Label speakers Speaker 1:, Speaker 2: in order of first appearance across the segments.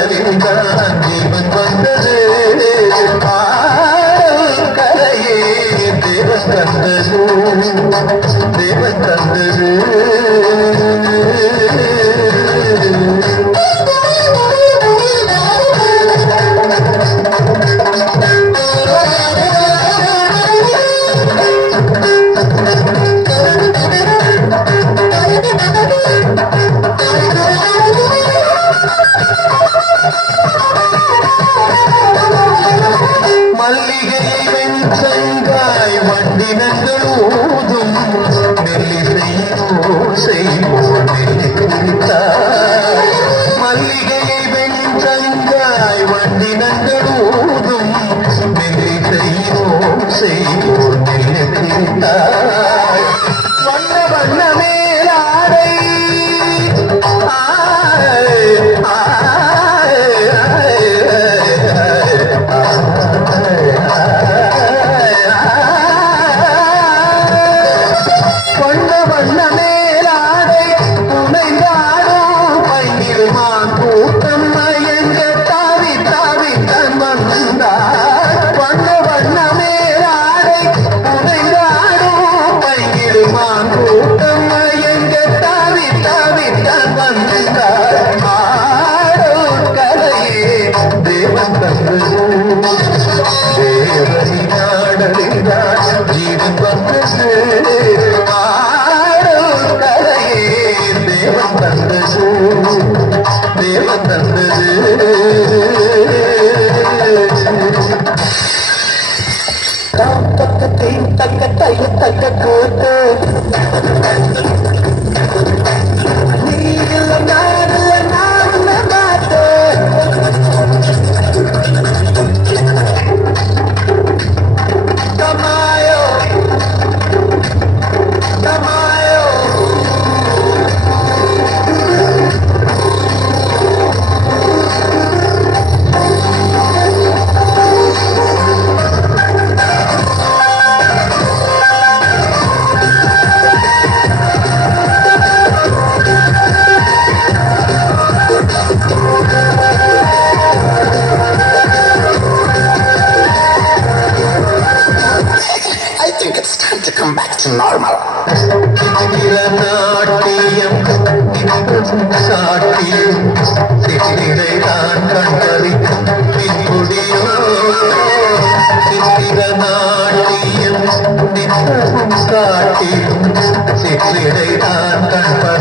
Speaker 1: காதலின் காந்திவன் வந்தது கரையே தேவன் தந்தது தேவன் தந்தது 管你们的路。கையில் தக்க கூத்து
Speaker 2: நார்மல் அகில
Speaker 1: நாட்டியம் சாட்டியம் சித்திரை தான் கண்டறி பின்புடியோ சித்திர நாட்டியம் சாட்டியம் சித்திரை தான் கண்டறி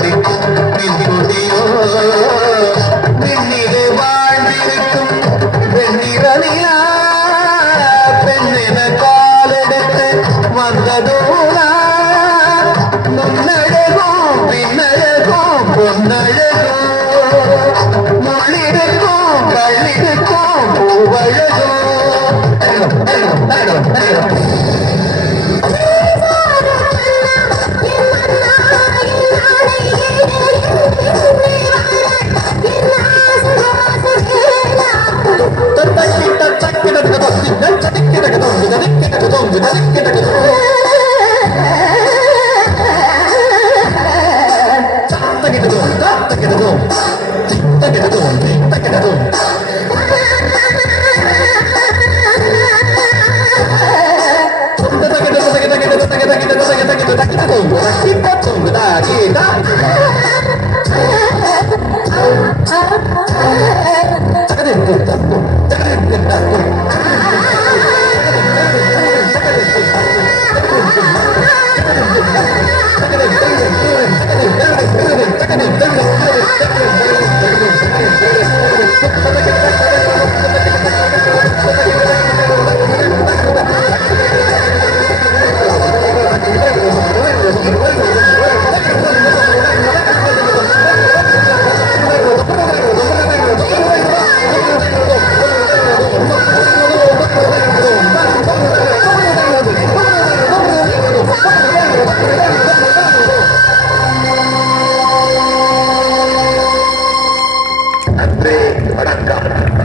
Speaker 1: செகண்ட் வணக்கம்